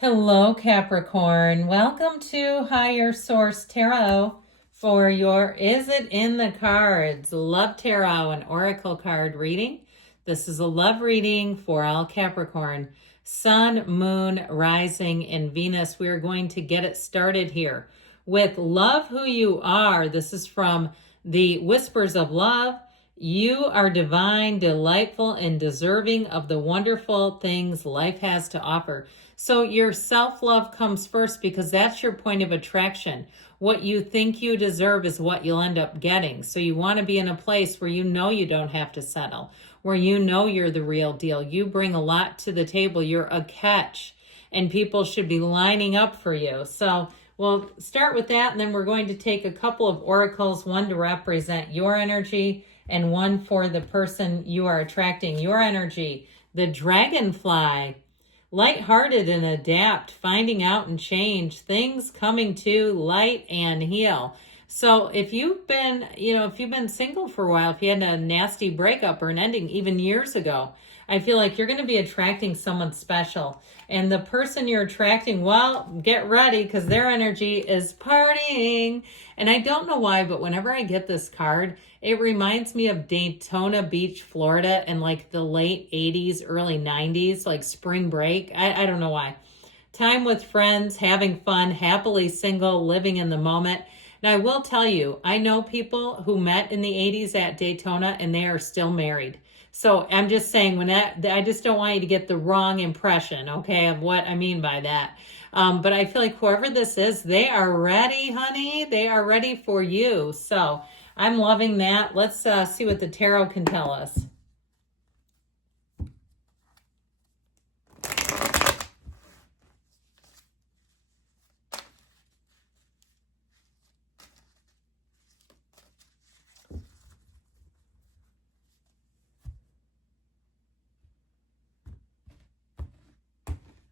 Hello, Capricorn. Welcome to Higher Source Tarot for your Is It in the Cards? Love Tarot and Oracle card reading. This is a love reading for all Capricorn. Sun, Moon, Rising, and Venus. We are going to get it started here with Love Who You Are. This is from the Whispers of Love. You are divine, delightful, and deserving of the wonderful things life has to offer. So your self-love comes first because that's your point of attraction. What you think you deserve is what you'll end up getting. So you want to be in a place where you know you don't have to settle, where you know you're the real deal. You bring a lot to the table. You're a catch, and people should be lining up for you. So we'll start with that, and then we're going to take a couple of oracles, one to represent your energy and one for the person you are attracting. Your energy, the dragonfly. Lighthearted and adapt, finding out and change, things coming to light and heal. So if you've been, if you've been single for a while, if you had a nasty breakup or an ending even years ago, I feel like you're going to be attracting someone special. And the person you're attracting, well, get ready because their energy is partying. And I don't know why, but whenever I get this card, it reminds me of Daytona Beach, Florida, in like the late 80s, early 90s, like spring break. I don't know why. Time with friends, having fun, happily single, living in the moment. Now, I will tell you, I know people who met in the 80s at Daytona and they are still married. So I'm just saying, I just don't want you to get the wrong impression, okay, of what I mean by that. But I feel like whoever this is, they are ready, honey. They are ready for you. So I'm loving that. Let's see what the tarot can tell us.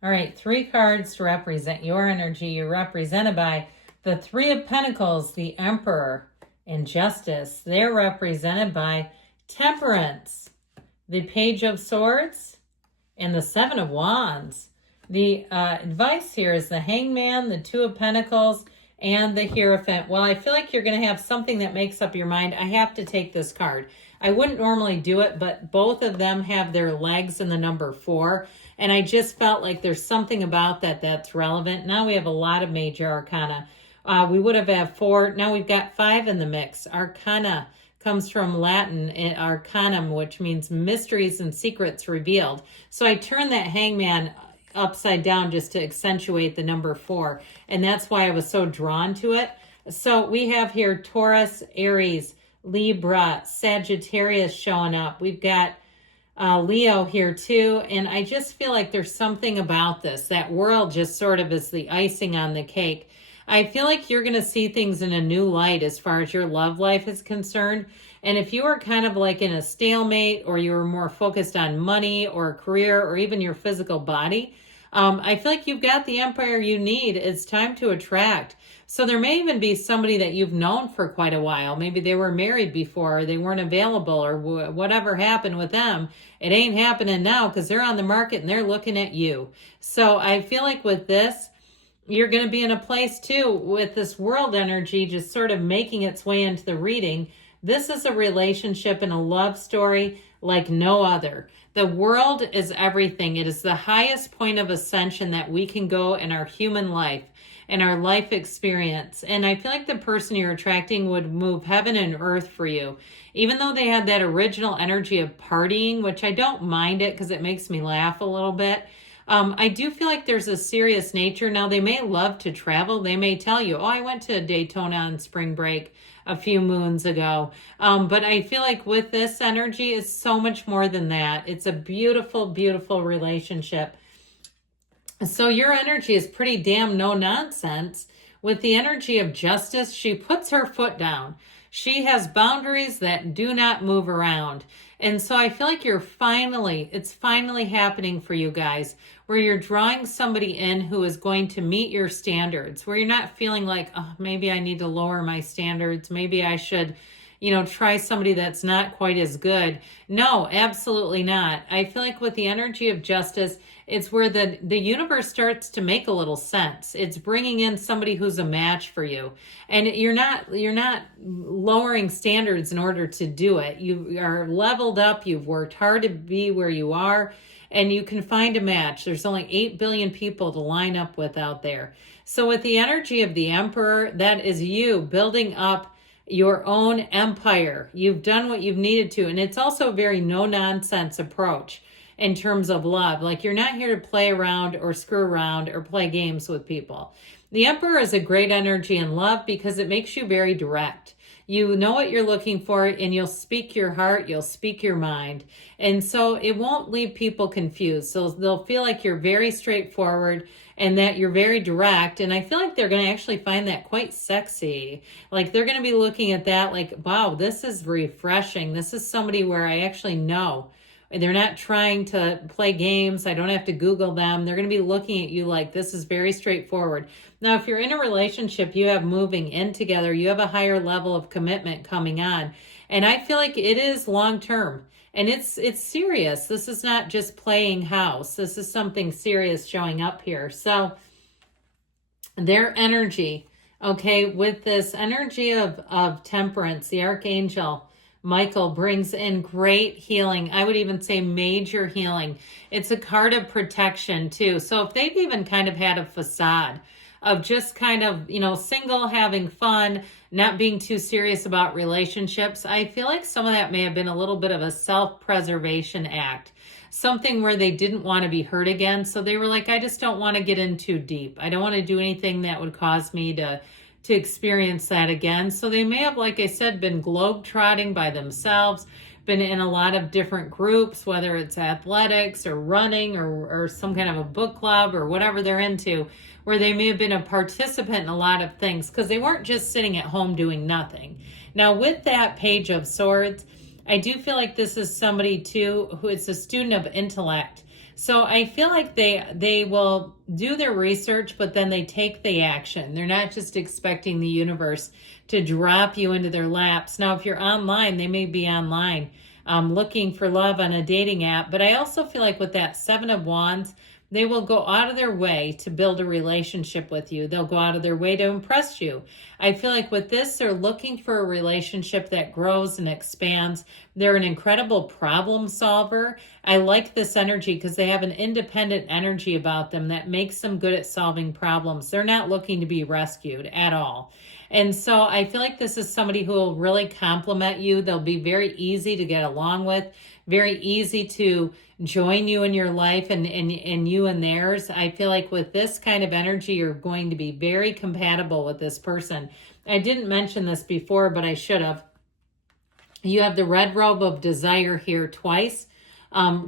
All right, 3 cards to represent your energy. You're represented by the 3 of Pentacles, the Emperor, and Justice. They're represented by Temperance, the Page of Swords, and the 7 of Wands. The advice here is the Hangman, the 2 of Pentacles, and the Hierophant. Well, I feel like you're going to have something that makes up your mind. I have to take this card. I wouldn't normally do it, but both of them have their legs in the number 4. And I just felt like there's something about that that's relevant. Now we have a lot of major arcana. We would have had 4. Now we've got 5 in the mix. Arcana comes from Latin, arcanum, which means mysteries and secrets revealed. So I turned that hangman upside down just to accentuate the number 4. And that's why I was so drawn to it. So we have here Taurus, Aries, Libra, Sagittarius showing up. We've got Leo here too. And I just feel like there's something about this. That world just sort of is the icing on the cake. I feel like you're going to see things in a new light as far as your love life is concerned. And if you are kind of like in a stalemate, or you were more focused on money or career or even your physical body, I feel like you've got the empire you need. It's time to attract. So there may even be somebody that you've known for quite a while. Maybe they were married before, or they weren't available, or whatever happened with them. It ain't happening now because they're on the market and they're looking at you. So I feel like with this, you're going to be in a place too with this world energy just sort of making its way into the reading. This is a relationship and a love story like no other. The world is everything. It is the highest point of ascension that we can go in our human life and our life experience. And I feel like the person you're attracting would move heaven and earth for you. Even though they had that original energy of partying, which I don't mind it because it makes me laugh a little bit. I do feel like there's a serious nature. Now, they may love to travel. They may tell you, oh, I went to Daytona on spring break a few moons ago. But I feel like with this energy, it's so much more than that. It's a beautiful, beautiful relationship. So your energy is pretty damn no nonsense. With the energy of Justice, she puts her foot down. She has boundaries that do not move around. And so I feel like it's finally happening for you guys, where you're drawing somebody in who is going to meet your standards, where you're not feeling like, oh, maybe I need to lower my standards. Maybe I should, try somebody that's not quite as good. No, absolutely not. I feel like with the energy of justice, it's where the universe starts to make a little sense. It's bringing in somebody who's a match for you. And you're not lowering standards in order to do it. You are leveled up, you've worked hard to be where you are, and you can find a match. There's only 8 billion people to line up with out there. So with the energy of the Emperor, that is you building up your own empire. You've done what you've needed to. And it's also a very no-nonsense approach in terms of love. Like, you're not here to play around or screw around or play games with people. The Emperor is a great energy in love because it makes you very direct. You know what you're looking for, and you'll speak your heart, you'll speak your mind. And so it won't leave people confused. So they'll feel like you're very straightforward and that you're very direct. And I feel like they're going to actually find that quite sexy. Like, they're going to be looking at that like, wow, this is refreshing. This is somebody where I actually know. They're not trying to play games. I don't have to Google them. They're going to be looking at you like, this is very straightforward. Now, if you're in a relationship, you have moving in together, you have a higher level of commitment coming on. And I feel like it is long-term. And it's serious. This is not just playing house. This is something serious showing up here. So their energy, okay, with this energy of temperance, the Archangel Michael brings in great healing. I would even say major healing. It's a card of protection too. So if they've even kind of had a facade of just kind of, single, having fun, not being too serious about relationships, I feel like some of that may have been a little bit of a self-preservation act. Something where they didn't want to be hurt again. So they were like, I just don't want to get in too deep. I don't want to do anything that would cause me to experience that again. So they may have, like I said, been globetrotting by themselves, been in a lot of different groups, whether it's athletics or running or some kind of a book club or whatever they're into, where they may have been a participant in a lot of things because they weren't just sitting at home doing nothing. Now, with that Page of Swords, I do feel like this is somebody too who is a student of intellect. So I feel like they will do their research, but then they take the action. They're not just expecting the universe to drop you into their laps. Now, if you're online, they may be online looking for love on a dating app. But I also feel like with that Seven of Wands, they will go out of their way to build a relationship with you. They'll go out of their way to impress you. I feel like with this, they're looking for a relationship that grows and expands. They're an incredible problem solver. I like this energy because they have an independent energy about them that makes them good at solving problems. They're not looking to be rescued at all. And so I feel like this is somebody who will really compliment you. They'll be very easy to get along with, very easy to join you in your life and you and theirs. I feel like with this kind of energy, you're going to be very compatible with this person. I didn't mention this before, but I should have. You have the red robe of desire here twice.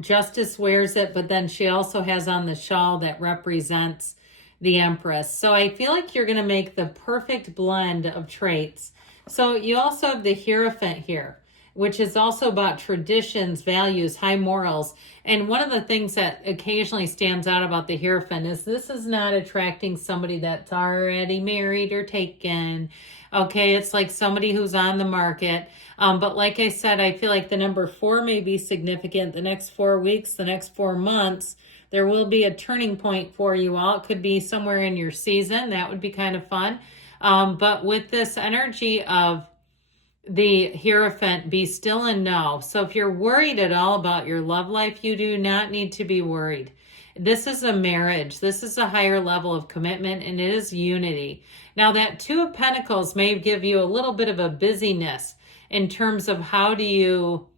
Justice wears it, but then she also has on the shawl that represents the Empress. So I feel like you're going to make the perfect blend of traits. So you also have the Hierophant here, which is also about traditions, values, high morals. And one of the things that occasionally stands out about the Hierophant is this is not attracting somebody that's already married or taken. Okay, it's like somebody who's on the market. But like I said, I feel like the number 4 may be significant. The next 4 weeks, the next 4 months, there will be a turning point for you all. It could be somewhere in your season. That would be kind of fun. But with this energy of the Hierophant, be still and know. So if you're worried at all about your love life, you do not need to be worried. This is a marriage. This is a higher level of commitment, and it is unity. Now, that Two of Pentacles may give you a little bit of a busyness in terms of how do you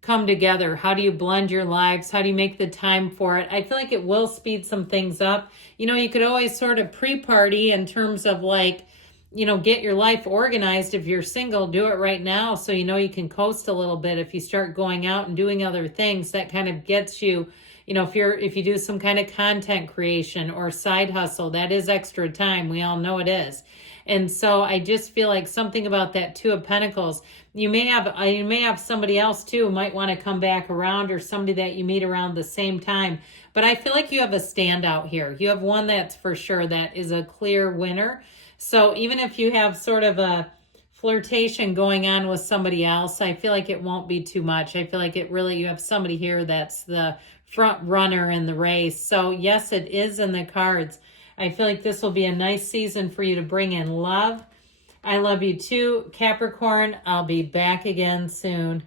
come together? How do you blend your lives? How do you make the time for it? I feel like it will speed some things up. You could always sort of pre-party in terms of like, get your life organized. If you're single, do it right now so you can coast a little bit. If you start going out and doing other things, that kind of gets you, if you do some kind of content creation or side hustle, that is extra time. We all know it is. And so I just feel like something about that Two of Pentacles, you may have somebody else too who might want to come back around, or somebody that you meet around the same time. But I feel like you have a standout here. You have one that's for sure that is a clear winner. So even if you have sort of a flirtation going on with somebody else. I feel like it won't be too much. I feel like it really, you have somebody here that's the front runner in the race. So yes, it is in the cards. I feel like this will be a nice season for you to bring in love. I love you too, Capricorn. I'll be back again soon.